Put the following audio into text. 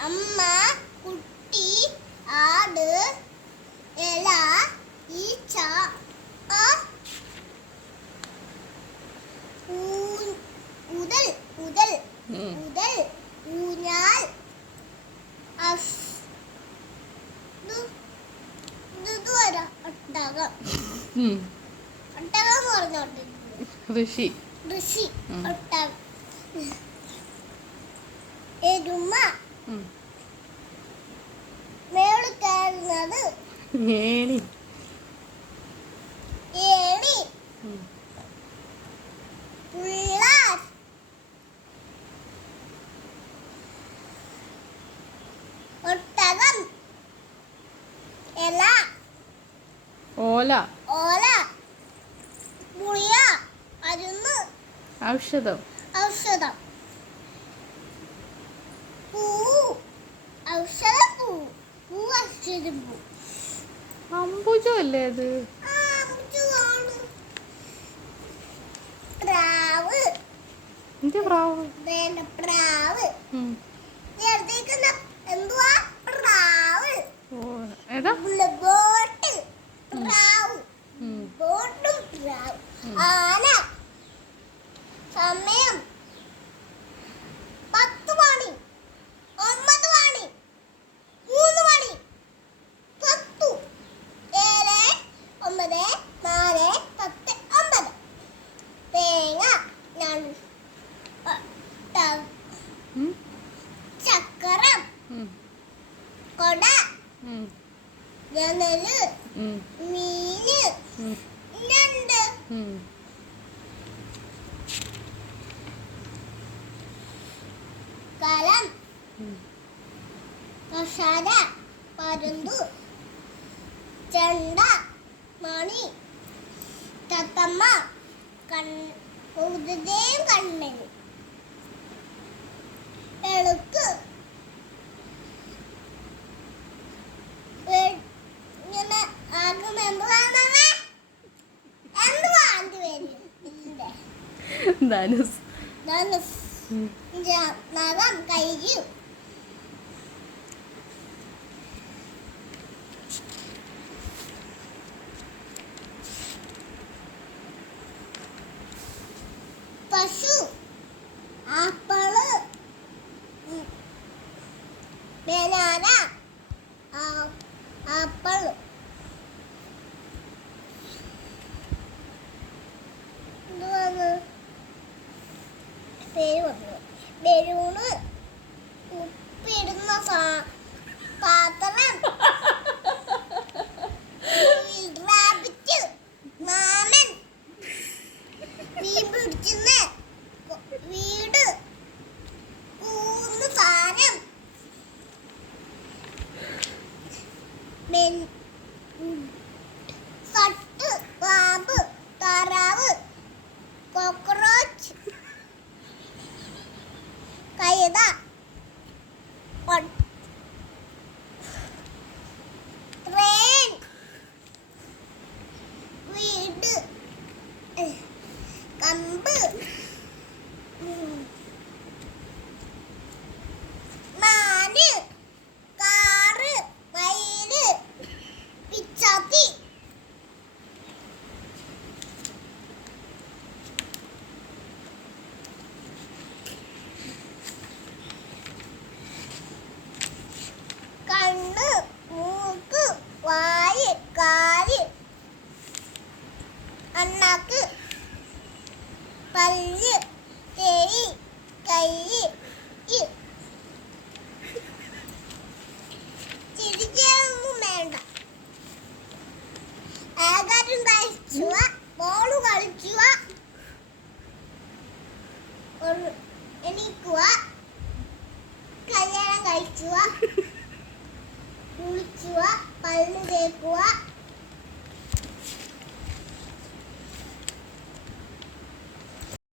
അമ്മ, കുട്ടി, ആട്, ഇല, ഈച്ച, ഉദൽ ഉദൽ ഉദൽ ഊഞ്ഞാൽ, ഒട്ടകം. ഒട്ടകം എന്ന് പറഞ്ഞോട്ടെ, ഋഷി ഋഷി ഒട്ടകം. എരുമ മേളിൽ കയറുന്നത് ഏണി. ഏണി. പിള്ളാർ. ഒട്ടകം. ഇല. ഓല. ഓല. മുളിയ. മരുന്ന്. ഔഷധം. ഔഷധം. പൂ. ഔഷധപ്പൂ. പൂ ഔഷധപ്പൂ. അമ്പുജം അല്ലേ അത്? പ്രാവ്. പ്രാവ്. പ്രാവ്. എന്തുവാ പ്രാവ്? ഏതാ? ബോട്ട്. പ്രാവ്. ബോട്ടും പ്രാവ്. ആന. സമയം 10 മണി, 9 മണി, 3 മണി, 10, 7, 9, 4, 10, 9. തേങ്ങ. ചക്രം. കൊട. ജനല്. മീന്. ഞണ്ട്. കലം. കഷാര. പരുന്തു. ചെണ്ട. മണി. തത്തമ്മ. ഉദയം കണ്ണൻ. എളുക്ക്. ഇങ്ങനെ ആകും. ധനുസ്. ധനുസ്. നഖം. കൈകി. പശു. ആപ്പിള്. ബനാന. ആപ്പിൾ. ബലൂണ്. ഉപ്പിടുന്ന പാത്രം. റാബിറ്റ്. മാമൻ. മീൻ പിടിക്കുന്ന വീട്. സാധനം. സട്ട്. പാമ്പ്. താറാവ്. കോക്രോച്ച്. കഴുത. ട്രെയിൻ. വീട്. കമ്പ്. മാന്. കാറ്. മയില്. പിച്ചാത്തി. കണ്ണ്. മൂക്ക്. വായ്. കാല്. അണ്ണാക്ക്. പല്ല്. ചെവി. കൈ. ചിരിക്കൊന്നും വേണ്ട. ആകാരം കഴിച്ചുക. ബോള് കളിക്കുക. എണീക്കുക. കല്യാണം കഴിക്കുക. കുളിക്കുക. പല്ല് തേക്കുക.